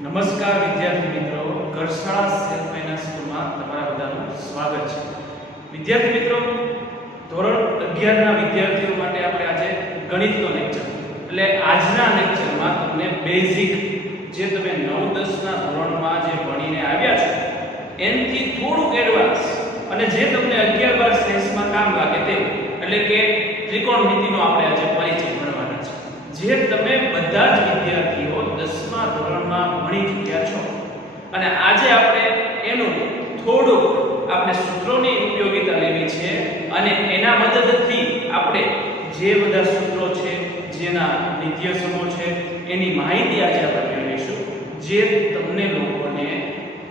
નમસ્કાર વિદ્યાર્થી મિત્રો, ઘરશાળા સેલ્ફ ફાઇનાન્સ સ્કૂલમાં તમારા બધાનું સ્વાગત છે. વિદ્યાર્થી મિત્રો, ધોરણ 11 ના વિદ્યાર્થીઓ માટે આપણે આજે ગણિતનો લેક્ચર, એટલે આજના લેક્ચરમાં તમને બેઝિક જે તમે 9 10 ના ધોરણમાં જે ભણીને આવ્યા છો એનાથી થોડુંક એડવાન્સ અને જે તમને 11 12 સાયન્સમાં કામ લાગે તે, એટલે કે ત્રિકોણમિતિનો આપણે આજે પરિચય ભણવાના છે. જે તમે બધા જ વિદ્યાર્થીઓ 10મા ધોરણમાં ભણી ચૂક્યા છો અને આજે આપણે એનું થોડુંક આપણે સૂત્રોની ઉપયોગિતા લેવી છે અને એના મદદથી આપણે જે બધા સૂત્રો છે, જેના નિત્યસમો છે, એની માહિતી આજે આપણે મેળવીશું, જે તમને લોકોને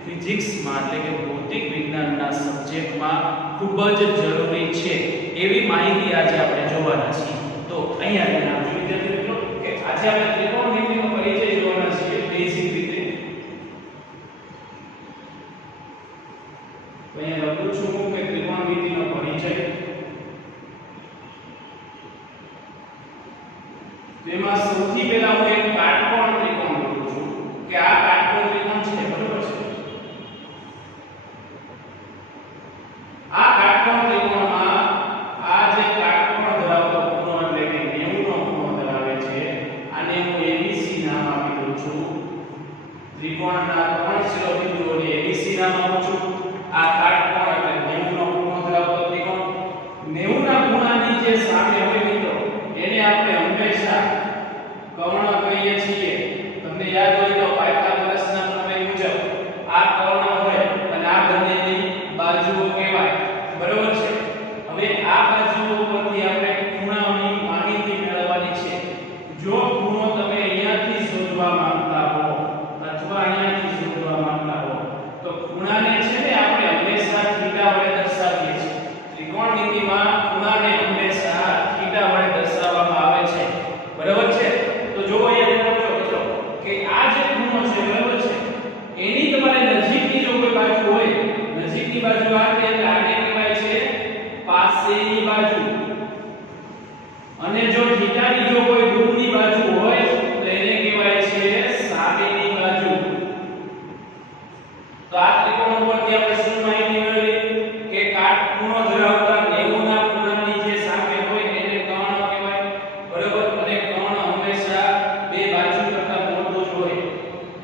ફિઝિક્સમાં એટલે કે ભૌતિક વિજ્ઞાનના સબ્જેક્ટમાં ખૂબ જ જરૂરી છે એવી માહિતી આજે આપણે જોવાના છીએ. તો અહીંયા ધ્યાન આપજો વિદ્યાર્થી મિત્રો કે આજે આપણે ત્રિકોણમિતિનો પરિચય જોવાના છીએ બેઝિક રીતે. તો અહીંયા લખું છું કે ત્રિકોણમિતિનો પરિચય. તેમાં સૌથી પહેલા હું એક કાટકોણ ત્રિકોણ લખું છું કે આ કાટકોણ ત્રિકોણ છે, બરોબર છે. આ કાટકોણ ત્રિકોણમાં આ જે કાટકોણ ધરાવતો ખૂણો એટલે કે 90 નો ખૂણો ધરાવે છે, આને હું ABC નામ આપી દઉં છું. ત્રિકોણના 3 શિરોબિંદુઓને ABC નામ આપું છું. આ કાટકોણ એટલે 90 નો ખૂણો ધરાવતો ત્રિકોણ. 90 ના ખૂણાની જે સામે હોય મિત્રો, એને આપણે હંમેશા કર્ણ કહીએ છીએ. તમને યાદ હોય તો પાયથાગોરસના પ્રમેય મુજબ આ કર્ણ હોય અને આ બંનેની બાજુઓ કહેવાય, બરોબર છે. હવે આ બાજુઓ પરથી આપણે ખૂણાઓની માહિતી મેળવવાની છે. જો ખૂણો તમે અહીંયાથી શોધવા માંગતા હો અથવા અહીંયાથી શોધવા માંગતા હો તો ખૂણાને છે ને આપણે હંમેશા થીટા વડે દર્શાવીએ છીએ. ત્રિકોણમિતિમાં ખૂણાને હંમેશા થીટા વડે દર્શાવવામાં આવે છે, બરાબર છે. તો જો અહીંયા ધ્યાન આપજો કે આ જે ખૂણો છે, બરાબર છે, એની તમારે નજીકની જો કોઈ બાજુ હોય, નજીકની બાજુ આ કે આને કહેવાય છે પાસેની બાજુ, અને જો થીટાની જો કોઈ દૂરની બાજુ હોય તો એને કહેવાય છે સામેની બાજુ. તો આ ત્રિકોણ ઉપરથી આપણે શું માહિતી મેળવી કે કાટખૂણો ધરાવતા 90 ના ખૂણાની જે સામે હોય એને કર્ણ કહેવાય, બરાબર. અને કર્ણ હંમેશા બે બાજુ કરતા મોટો જ હોય.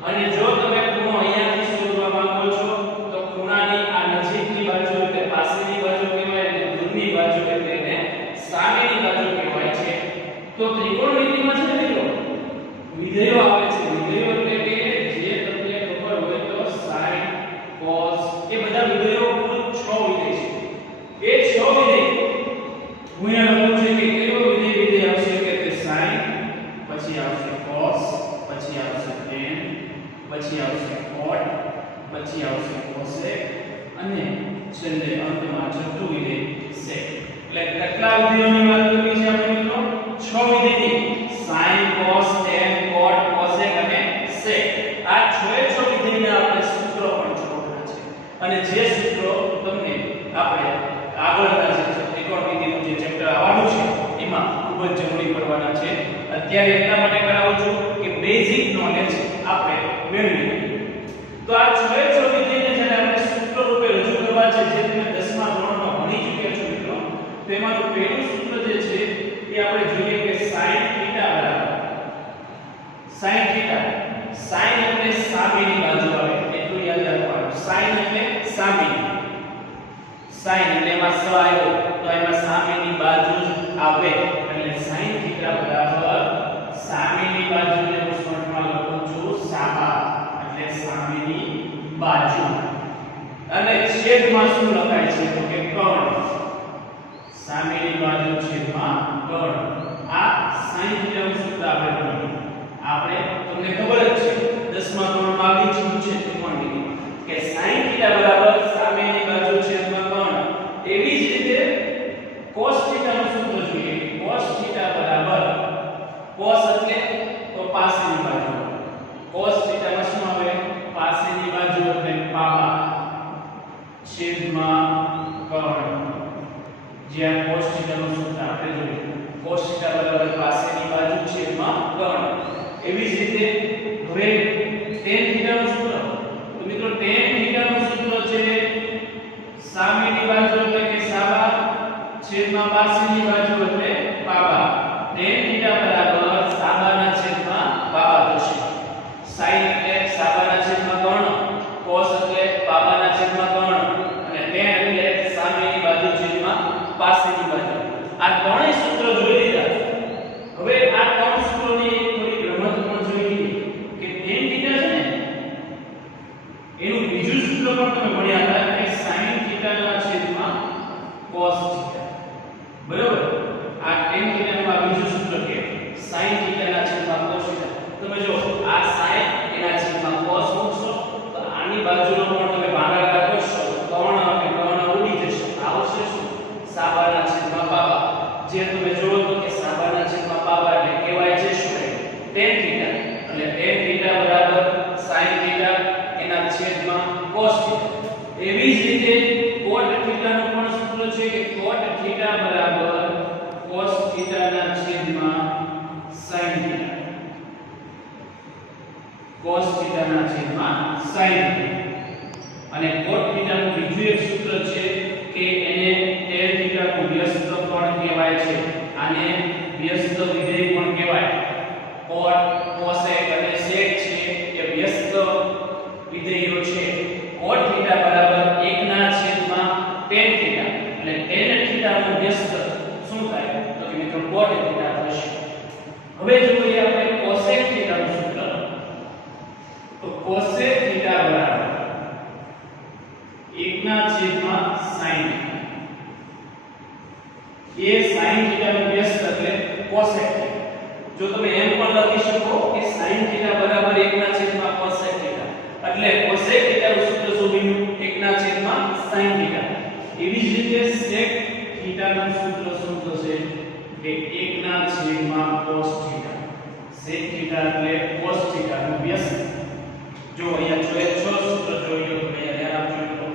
અને જો તમે ખૂણો અહીંયાથી શોધવા માંગો છો તો ખૂણાની આ નજીકની બાજુ એટલે પાસેની બાજુ કહેવાય અને દૂરની બાજુ એટલે એને સામેની બાજુ કહેવાય છે. તો ત્રિકોણમિતિમાં છે મિત્રો વિધેયો આવે છે. વિધેયો એટલે કે જે તમને ખબર હોય તો sin cos એ બધા વિધેયો કુલ 6 વિધેય છે. એ 6 વિધેય હું અહીંયા લખું છું કે કયો વિધેય આવશે કે તે sin, પછી આવશે cos, પછી આવશે tan, પછી આવશે cot, પછી આવશે cosec અને છેલ્લે અંતમાં છઠ્ઠું વિધેય sec. એટલે કેટલા વિધેયોની વાત કરવી છે આપણે મિત્રો? 6 વિધેયની. sin, cos, tan, cot, cosec અને sec. આ 6 વિધેયના આપણે સૂત્રો પણ જોવાના છે. અને જે સૂત્રો તમને આપણે આગળના જે ત્રિકોણમિતિનું જે ચેપ્ટર આવવાનું છે એમાં ખૂબ જ જરૂરી પડવાના છે. અત્યારે એટલા માટે કરાવું છું કે બેઝિક નોલેજ આપણે મેળવી લઈએ. તો આ 6 વિધેયને જ્યારે આપણે સૂત્ર રૂપે રજૂ કરવા છે, જે તમે 10મા ધોરણમાં ભણી ચૂક્યા છો મિત્રો, તો એમાંનું પહેલું સૂત્ર જે છે એ આપણે જોઈએ કે sin થીટા બરાબર sin થીટા. sin એટલે સામેની બાજુ આવે, એટલું યાદ રાખવાનું. sin એટલે સામેની, sin એટલે એમાં સ આવ્યો તો એમાં સામેની બાજુ જ આવે, એટલે sin થીટા બરાબર સામેની બાજુને હું શોર્ટમાં લખું છું સામા, એટલે સામેની બાજુ. અને છેદમાં શું લખાય છે તો કે કર્ણ. સામેની બાજુ છેદમાં કર્ણ. આ sin થીટાનું સૂત્ર આપણે ભણીએ. આપણે તમને ખબર જ છે 10મા ધોરણમાં આવી ચૂક્યું છે ત્રિકોણમિતિ કે sin થીટા બરાબર સામેની બાજુ છેદમાં કર્ણ. એવી જ રીતે cos થીટાનું સૂત્ર જોઈએ. cos થીટા બરાબર cos એટલે તો પાસેની બાજુ. cos થીટામાં શું આવે? પાસેની બાજુ એટલે પાબા છેદમાં કર્ણ. જ્યાં cos થીટાનું સૂત્ર આપણે જોઈએ. cos થીટા બરાબર પાસેની બાજુ છેદમાં કર્ણ. એવી જ રીતે હવે tan cos થીટા. એવી જ રીતે cot થીટા નું પણ સૂત્ર છે કે cot થીટા બરાબર cos થીટા ના છેદમાં sin થીટા. cos થીટા ના છેદમાં sin થીટા. અને cot થીટા નું બીજું એક સૂત્ર છે કે એને tan થીટા નું વ્યસ્ત પણ કહેવાય છે. આને વ્યસ્ત વિધેય પણ કહેવાય. cot cosec અને sec છે એ વ્યસ્ત વિધેયો છે. cot થીટા બરાબર 1 ના છેદમાં tan થીટા. એટલે tan થીટા નું વ્યસ્ત શું થાય તો કે મિત્રો cot થીટા થશે. હવે જોઈએ આપણે cosec થીટા નું સૂત્ર. તો cosec થીટા બરાબર 1 ના છેદમાં sin થીટા. એ sin થીટા નું વ્યસ્ત એટલે cosec થીટા. જો તમે એમ પણ લખી શકો કે sin થીટા બરાબર 1 ના છેદમાં cosec થીટા. એટલે cosec થીટા નું સૂત્ર શું બન્યું 1 ના છેદમાં sin થીટા. એવી જ રીતે sec થીટા નું સૂત્ર શું થશે કે 1 ના છેદમાં cos થીટા. sec થીટા એટલે cos થીટા નું વ્યસ્ત. જો અહીંયા જોઈએ છો સૂત્ર જોઈ લો તો અહીંયા ધ્યાન આપજો.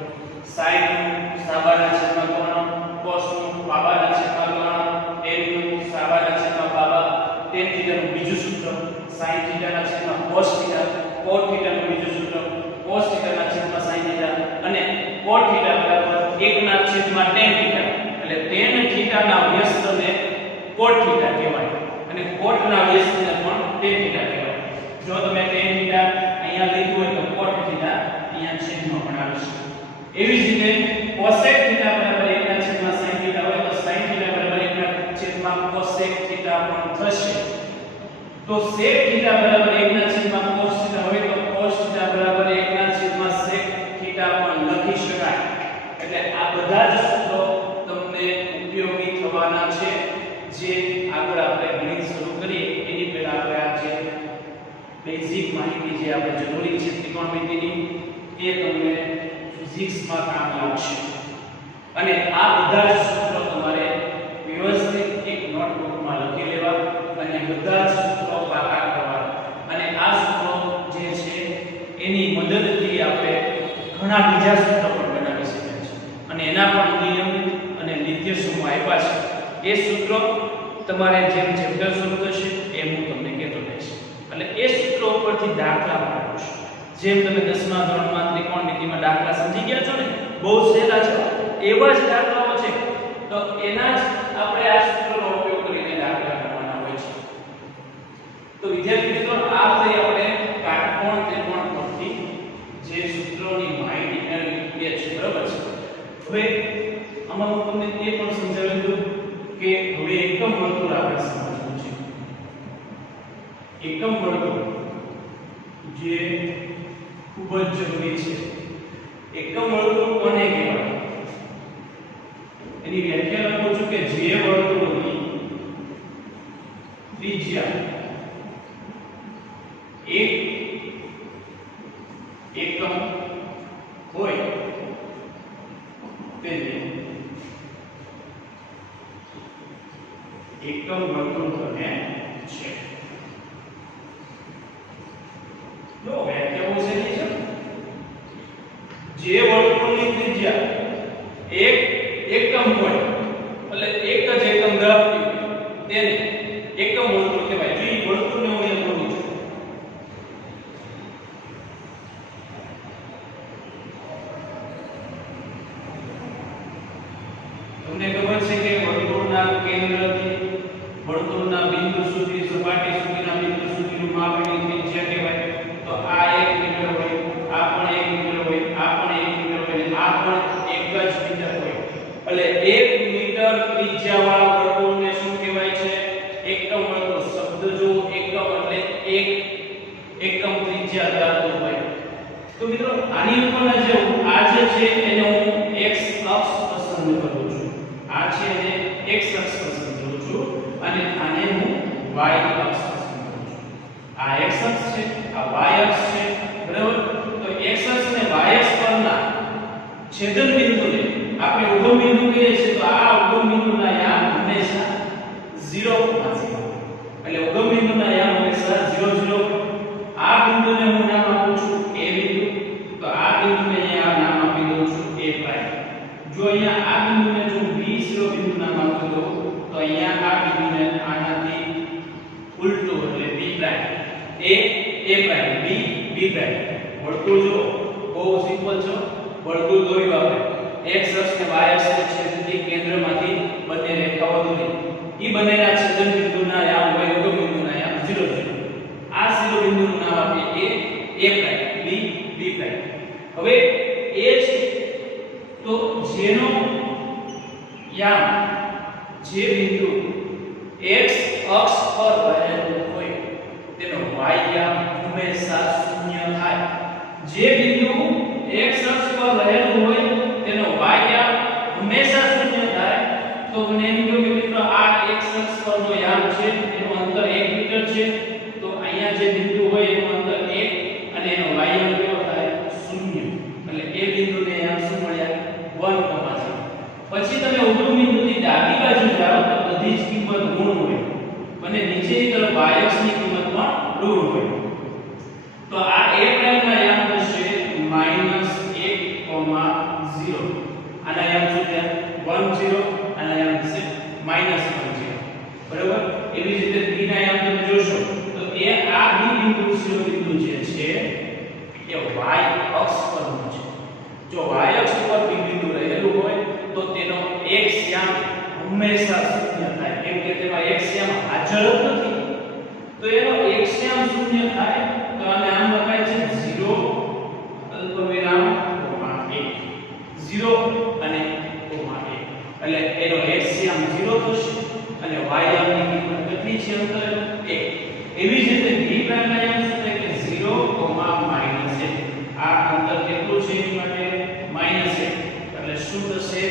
sin નું સાબાના છેદમાં કર્ણ, cos નું બાબાના છેદમાં કર્ણ, tan નું સાબાના છેદમાં બાબા, tan થીટા નું બીજું સૂત્ર, sin થીટા ના છેદમાં cos થીટા, cot થીટા નું બીજું સૂત્ર, cos થીટા ના છેદમાં sin થીટા અને cot થીટા બરાબર 1 ના છેદમાં tan થીટા. એટલે tan થીટા ના વ્યસ્તને cot થીટા કહેવાય અને cot ના વ્યસ્તને પણ tan થીટા કહેવાય. જો તમે tan થીટા અહીંયા લીધું હોય તો cot થીટા અહીંયા છેદમાં પણ આવશે. એવી જ રીતે cosec થીટા બરાબર 1 ના છેદમાં sin થીટા હોય તો sin થીટા બરાબર 1 ના છેદમાં cosec થીટા પણ થશે. તો sec થીટા બરાબર 1 ના છેદમાં cos થીટા હોય તો cos થીટા બરાબર 1 ના છેદમાં sec થીટા પણ લખી શકાય. એટલે આ બધા જ સૂત્રો તમને ઉપયોગી થવાના છે. જે આગળ આપણે ગણિત શરૂ કરીએ એની પહેલા આપણે આ જે બેઝિક માહિતી જે આપણે જરૂરી છે ત્રિકોણમિતિની એ તમને ફિઝિક્સમાં કામ લાગશે. અને આ બધા જ સૂત્રો તમારે વ્યવસ્થિત એક નોટબુકમાં લખી લેવા અને બધા જ સૂત્રો પાકા કરવા. અને આ સૂત્રો જે છે એની મદદથી આપણે ઘણા બીજા સૂત્રો પણ બનાવી શકીએ છીએ. અને એના પણ નિયમ અને નિત્યસૂત્રો આપ્યા છે. એ સૂત્રો તમારે જેમ ચેપ્ટર શરૂ થશે એમ હું તમને કહેતો રહીશ. એટલે એ સૂત્રો ઉપરથી દાખલા પાડો છો. જેમ તમે 10મા ધોરણમાં ત્રિકોણમિતિમાં દાખલા સમજી ગયા છો ને, બહુ સહેલા છે, એવા જ દાખલાઓ છે. તો એના જ આપણે આ સૂત્રોનો ઉપયોગ કરીને દાખલા ગણવાના હોય છે. તો વિદ્યાર્થી મિત્રો આ થઈ આપણે કાટકોણ ત્રિકોણ પરથી જે સૂત્રોની માહિતી મેળવી એ છે. બરાબર છે. હવે આમાં હું તમને એ પણ સમજાવી દઉં કે હવે એકમ વર્તુળ આપણે સમજવું છે. એકમ વર્તુળ જે ખૂબ જ જરૂરી છે. એકમ વર્તુળ કોને કહેવાય એની વ્યાખ્યા લખું છું કે જે વર્તુળની ત્રિજ્યા એક એકમ હોય તેને એકમ વર્તુળ કહે છે. લો વ્યાખ્યા બહુ સહેલી છે. જે વર્તુળની ત્રિજ્યા એક એકમ હોય એટલે એક જ એકમ ધરાવતી હોય તેને એકમ વર્તુળ કહેવાય. જો એ વર્તુળને હું અહીંયા દોરું છું, તમને ખબર છે કે વર્તુળના કેન્દ્રથી વર્તુળના બિંદુ સુધી સપાટી સુધીના બિંદુ સુધીનું માપ એની ત્રિજ્યા કહેવાય. તો આ 1 મીટર હોય, આ પણ 1 મીટર હોય, આ પણ 1 મીટર હોય અને આ પણ 1 જ મીટર હોય. એટલે 1 મીટર ત્રિજ્યાવાળા વર્તુળને શું કહેવાય છે? એકમ વર્તુળ. શબ્દ જો એકમ એટલે એક એકમ ત્રિજ્યા ધરાવતું હોય. તો મિત્રો આની ઉપરના જે આ જે છે એને હું x અક્ષ પસંદ કરું છું. આ છે એને x અક્ષ પસંદ કરું છું અને આને હું y અક્ષ પસંદ કરું છું. આ x અક્ષ છે, આ y અક્ષ છે. બરાબર. તો x અક્ષ અને y અક્ષ પરના છેદન બિંદુને આપણે ઉગમ બિંદુ કહીએ છીએ. તો આ ઉગમ બિંદુના યામ હંમેશા 0 માં છે. એટલે ઉગમ બિંદુના યામ હંમેશા 0 0. આ બિંદુને હું નામ આપું છું a બિંદુ. તો આ બિંદુને અહીંયા પ્રાઇમ બી બી પ્રાઇમ વર્તુળ જો બહુ સિમ્પલ છે વર્તુળ દોર્યું આપણે x અક્ષ ને y અક્ષ ને છેદતી કેન્દ્રમાંથી બંને રેખાઓ દોરી ઈ બંનેના છેદન બિંદુના યામ હોય યુગમ બિંદુના યામ 0 0 આ શિરોબિંદુનું નામ આપીએ a prime b b prime હવે a છે તો જેનો યામ જે બિંદુ x અક્ષ પર રહેલું હોય તેનો y યામ હંમેશા શૂન્ય થાય જે બિંદુ x અક્ષ પર રહેલું હોય તેનો y યામ હંમેશા શૂન્ય થાય તો મને એમ કહ્યું કે મિત્રો આ x અક્ષ પરનો યામ છે એનું અંતર 1 મીટર છે તો અહીંયા જે બિંદુ હોય એનું અંતર 1 અને એનો y યામ કેવો થાય 0 એટલે એ બિંદુને યામ શું મળ્યા 1,0 પછી તમે ઉગમ બિંદુથી ડાબી બાજુ જાઓ તો બધી જ કિંમત ઋણ હોય અને નીચેની તરફ y અક્ષની કિંમત પણ ઋણ હોય તો આ a પ્રાઇમના યામ થશે -1,0 આના યામ શું થયા 10 આના યામ થશે -10 બરાબર એવી જ રીતે b ના યામ તમે જોશો તો એ આ b બિંદુ શિરોબિંદુ જે છે એ y અક્ષ પરનું છે જો y અક્ષ પર b બિંદુ રહેલું હોય તો તેનો x યામ હંમેશા શૂન્ય થાય કેમ કે તેમાં x યામ હાજર જ નથી તો એનો x યામ શૂન્ય થાય તો આને આમ લખાય છે 0 અલ્પવિરામ 1 0 અને 1 એટલે એનો x યામ 0 થશે અને y યામની કિંમત કેટલી છે અંતર 1 એવી જ રીતે b પ્રાઇમ ના યામ શું થાય કે 0, -1 આ અંતર કેટલું છે એની માટે -1 એટલે શું થશે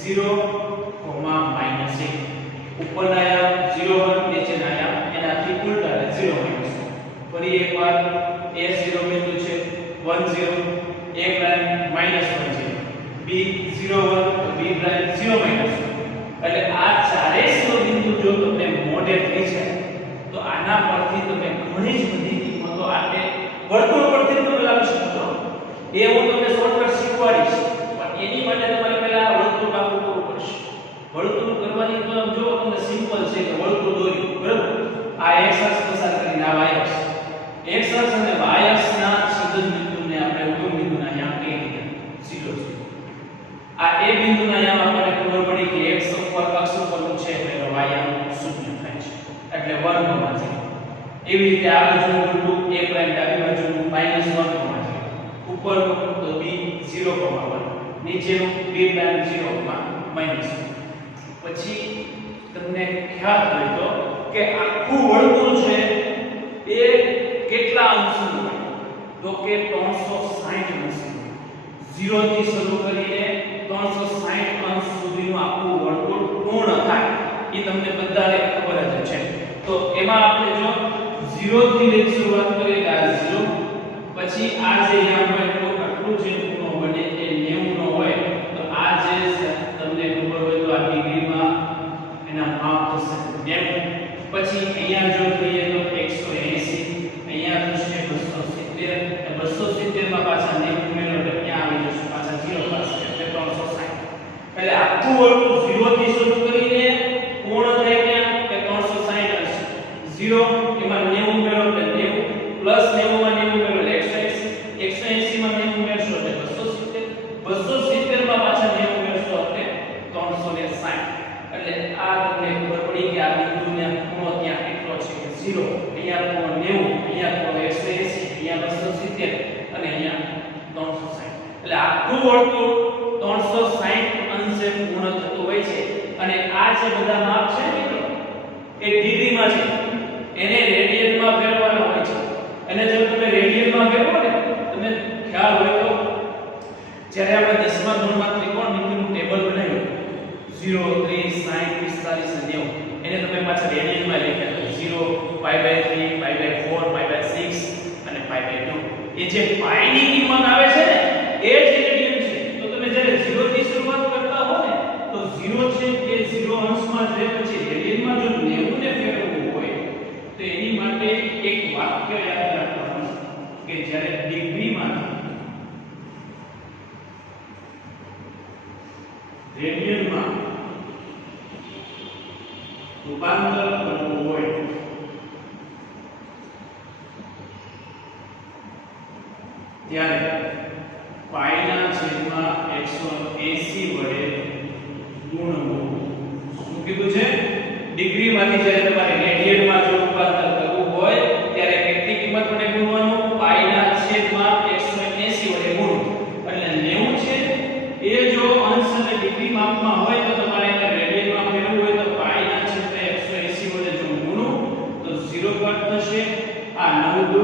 0, -1 ઉપરના યામ 0 1 નીચેના યામ એનાથી ઉલટા 0 1 ફરી એકવાર a 0 બિંદુ છે 1 0 a પ્રાઇમ -1 0 b 0 1 તો b પ્રાઇમ 0 1 એટલે આ ચારે શિરોબિંદુ જો તમને મોઢે થઈ જાય તો આના પરથી તમે ઘણી જ બધી કિંમતો આપે વર્તુળ પરથી તમે લાવી શકો છો એ હું તમને શોર્ટકટ શીખવાડીશ પણ એની માટે તમારે પહેલા વર્તુળ કાપવું પડશે વર્તુળ કરવાની તો જો તમને સિમ્પલ છે કે વર્તુળ દોર્યું બરાબર આ x અક્ષ પસાર કરીને આ y અક્ષ x અક્ષ અને y અક્ષના છેદન બિંદુને આપણે ઉગમ બિંદુના યામ કહીએ 0 છે આ એ બિંદુના યામ આપણને ખબર પડી કે x અક્ષ ઉપરનું છે એટલે y યામ 0 થાય છે એટલે 1,0 એવી રીતે આ બાજુનું ઉલટું a પ્રાઇમ ડાબી બાજુનું -1,0 ઉપરનું તો b 0,1 નીચેનું b પ્રાઇમ 0,1 પછી તમને ખ્યાલ હોય તો કે આખું વર્તુળ છે એ કેટલા અંશનું હોય તો કે 360 અંશનું 0 થી શરૂ કરીને 360 અંશ સુધીનું આખું વર્તુળ પૂર્ણ થાય એ તમને બધાને ખબર જ છે તો એમાં આપણે જો 0 થી શરૂઆત કરીએ કે આ 0 પછી આ જે યામ હોય તો આટલું જે પૂર્ણ બને એ 90 નો હોય તો આ જે તમને ખબર હોય તો આ ડિગ્રીમાં એના માપ થશે 90 પછી અહીંયા જો જોઈએ તો 180 અહીંયા થશે 270 270 માં પાછા 90 ઉમેરો એટલે ત્યાં આવી જશે પાછા 0 પાસે એટલે 360 એટલે આખું વર્તુળ 0 થી શરૂ કરીને પૂર્ણ થાય ક્યાં કે 360 હશે 0 એમાં 90 ઉમેરો એટલે 90 પ્લસ 90 માં 90 ઉમેરો એટલે 180 માં 90 ઉમેરશો એટલે 270 270 માં પાછા 90 ઉમેરશો એટલે 360 એટલે આ તમને ખબર પડી કે આ બિંદુને ખૂણો ત્યાં કેટલો છે 0 અહીંયા ખૂણો 90 અહીંયા ખૂણો 180 અહીંયા 270 અને અહીંયા 360 એટલે આખું વર્તુળ 360 અંશે પૂર્ણ થતું હોય છે અને આ જે બધા માપ છે મિત્રો એ ડિગ્રીમાં છે એને રેડિયનમાં ફેરવવાના હોય છે અને જો તમે રેડિયનમાં ફેરવો ને તમે ખ્યાલ હોય તો જ્યારે આપણે 10મા ધોરણમાં ત્રિકોણમિતિનું ટેબલ બનાવ્યું 0 30 60 45 90 એને તમે પાછા રેડિયનમાં લખ્યા 0 π/3 π/4 π/6 અને π/2 એ જે પાઈ ની કિંમત આવે છે ને એ જ રેડિયન છે તો તમે જ્યારે 0 થી શરૂઆત કરતા હો ને તો 0 છે એ 0 અંશમાં જ રહે પછી રેડિયનમાં જો 90 ને ફેરવવું હોય તો એની માટે એક વાક્ય યાદ રાખવાનું કે જ્યારે ડિગ્રીમાં રેડિયનમાં રૂપાંતર કરવું હોય ત્યારે પાઈ ના છેદમાં 180 વડે ગુણવું. શું કીધું છે? ડિગ્રી માંથી જ્યારે તમારે રેડિયન માં જો રૂપાંતર કરવું હોય ત્યારે કેટલી કિંમત વડે ગુણવાનું? પાઈ ના છેદમાં 180 વડે ગુણવું. એટલે 90 છે એ જો અંશ અને ડિગ્રી માપમાં હોય તો તમારે એને રેડિયન માં ફેરવવું હોય તો પાઈ ના છેદમાં 180 વડે જો ગુણો તો 0 કટ થશે. આ 9 દુ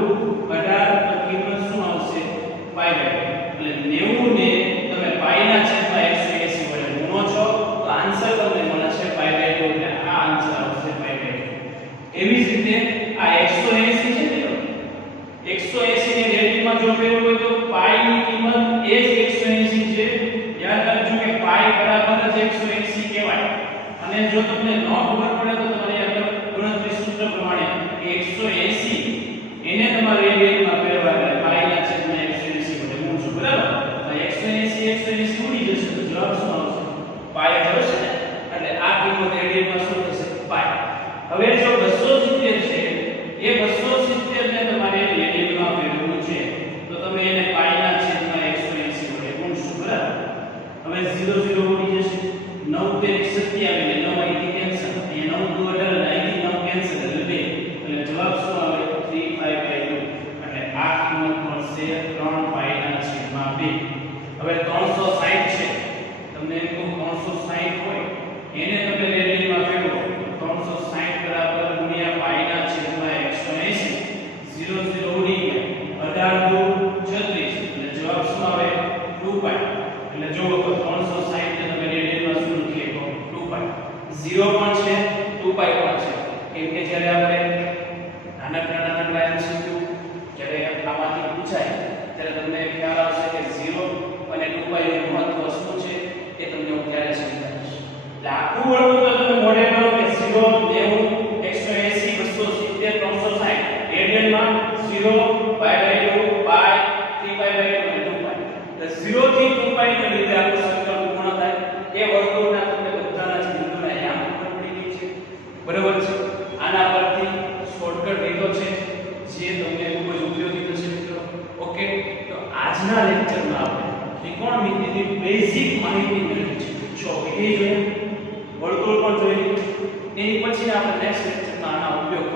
18 તો કિંમત શું આવશે? Pi by 2. એટલે 90 ને તમે પાઈ ના છેદમાં 180 વડે ગુણો છો તો આન્સર તમને મળે છે પાઈ બાય 2. એટલે આ આન્સર આવશે પાઈ બાય 2. એવી જ રીતે આ 180 છે ને 180 ને રેડિયનમાં જો ફેરવવું હોય તો પાઈ ની કિંમત એ જ 180 છે. યાદ રાખજો કે પાઈ બરાબર જ 180 કહેવાય. અને જો તમને ન ખબર પડે તો તમારે આગળ ગણતરી સૂત્ર પ્રમાણે 180 એને તમારે રેડિયનમાં ફેરવવા એટલે પાઈ ના છેદમાં 180 વડે ગુણજો. બરાબર? તો 180 ઉડી જશે તો જવાબ શું આવશે? પાઈ જ આવશે ને. એટલે આ કિંમત રેડિયનમાં શું થશે? પાઈ. હવે જો 270 છે એ 270 ને તમારે રેડિયનમાં ફેરવવું છે તો તમે એને પાઈ ના છેદમાં 180 વડે ગુણશો. બરાબર? હવે 0 0 ઉડી જશે. 9 તે 27 ને 9 અહીંથી કેન્સલ. અહીંયા 9 દુ 18 અને અહીંથી 9 કેન્સલ એટલે 2. એટલે જવાબ શું આવે? 3 પાઈ બાય 2. એટલે આ કિંમત મળશે 3 પાઈ ના છેદમાં 2. હવે 360 છે. તમને એમ કહું 360 હોય એને તમે રેડિયનમાં ફેરવો તો 360 બરાબર ગુણ્યા પાઈ ના છેદમાં 180. 0 0 ઉડી ગયા. 18 દુ 36 એટલે જવાબ શું આવે? 2 પાઈ. એટલે જો તો 360 ને તમે રેડિયનમાં શું લખી શકો? 2 પાઈ. 0 પણ છે 2 પાઈ પણ છે. કેમ કે જ્યારે આપણે નાનકડા એમસીક્યુ જ્યારે આમાંથી પૂછાય ત્યારે તમને ખ્યાલ આવશે કે 0 અને 2 પાઈ નું મહત્વ શું છે એ તમને હું ત્યારે સમજાવીશ. એટલે આખું વળવું તો તમે મોડે કરો કે 0 90 180 270 360 રેડિયનમાં 0 પાઈ બાય 2 પાઈ 3 પાઈ બાય 2 અને 2 પાઈ. એટલે 0 થી 2 પાઈ ને લીધે આખું સર્કલ પૂર્ણ થાય. એ વર્તુળના તમને બધાના જ બિંદુના અહીંયા ખબર પડી ગઈ છે. બરાબર છે? આના પરથી શોર્ટકટ રીતો છે જે તમને ખૂબ જ ઉપયોગી થશે મિત્રો. ઓકે, તો આજના લેક્ચરમાં આપણે ત્રિકોણમિતિની બેઝિક માહિતી મેળવી છે. જો વિધેય જોયું, વર્તુળ પણ જોયું, એની પછી આપણે નેક્સ્ટ લેક્ચરમાં આના ઉપયોગ